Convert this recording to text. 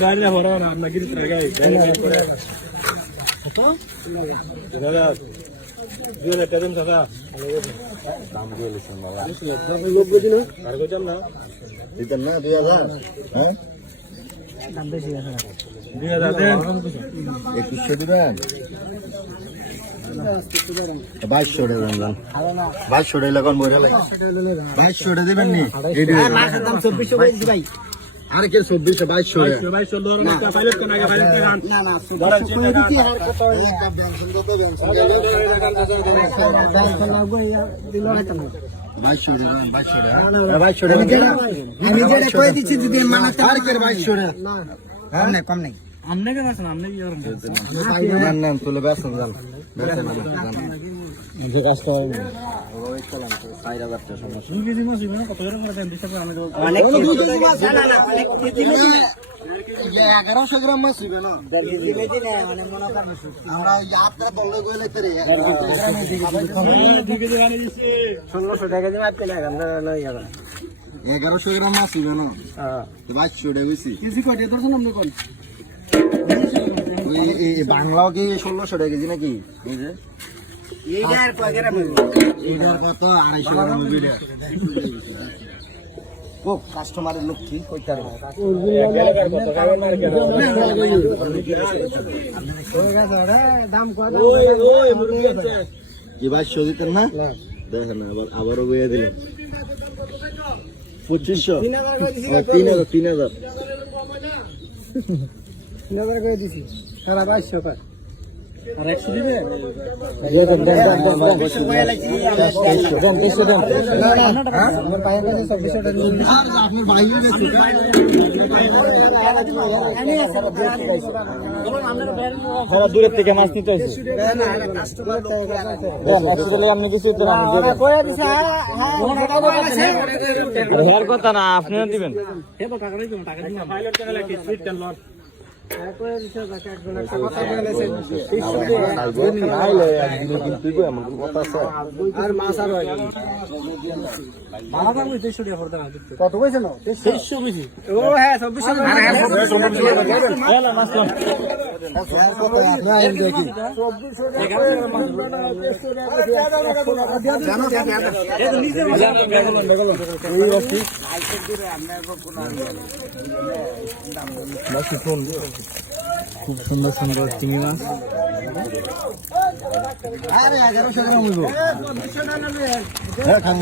বাইরে হলো না আপনাকে দাম দিয়েছেন বাবা আর কইতাম না দিতেন না 2000 হ্যাঁ দাম বেশি আছে 2000 দেন 2100 দিবেন 2200 দেবেন 2200 টাকা লাগান মরে লাগে 2200 টাকা দিবেন নি মাছের দাম 2400 করে দিই ভাই আর কি 2400 2200 লোর না পাইলট কোন আগে পাইলট খান না না 2400 করে দিছি আর কত একটা বেনসন কত বেনসন লাগবে দিল না কেন 2200 দিবেন 2200 টাকা আমি যেটা কই দিছি যদি মানে আর কি 2200 টাকা না কম নাই আমনে কেন আছেন আমনে কি করেন না না তুলে বেসন জান বেসন যে কাজ করে ওই চলান 4000 টাকা সমস্যা 2 কেজি মাছ দিবেন কত করে দেন দিতে আমি অনেক না না অনেক কেজি না 1100 গ্রাম মাছ দিবেন না 1 কেজি মেজি না মানে মনে করেন আমরা যাত্রা বললে কইলে তরে 2 কেজি রানি দিছি 1600 টাকা দিয়ে মাছ পেলে আমরা লই যাবেন 1100 গ্রাম মাছ দিবেন না হ্যাঁ 2200 টাকা হইছে কেজি কয়টা দর্শন আপনি কোন বাংলাও কি 1600 টাকা কেজি নাকি এই যে এইটার কয়টা বলবো এইটার কত 250 গ্রাম বিড়া ও কাস্টমারের লোক কি কইতার দাম কত ওই মুরগি আছে কি 2200 দিতেন না দেখেন আবারও বইয়া দিলেন 2500 3000 করে দিছি সারা 2200 টাকা আর 100 দিবে আমার পায়ের কাছে 2400 টাকা নিয়ে আর আপনার ভাইয়ের কাছে আমরা দূরের থেকে মাছ নিতে হইছে না কাস্টমার লোক আপনি কিছু তো না কইয়া দিছে হ্যাঁ কথা না আপনিও দিবেন হে তো টাকা দিবেন টাকা দিবেন পাইলট টাকা লাগে সিট টেন লট কত কইছে না 2300 বেশি ও হ্যাঁ 2400 খুব সুন্দর সুন্দর চিংড়ি মাছ আরে 1100 গ্রাম হইব হ্যাঁ খান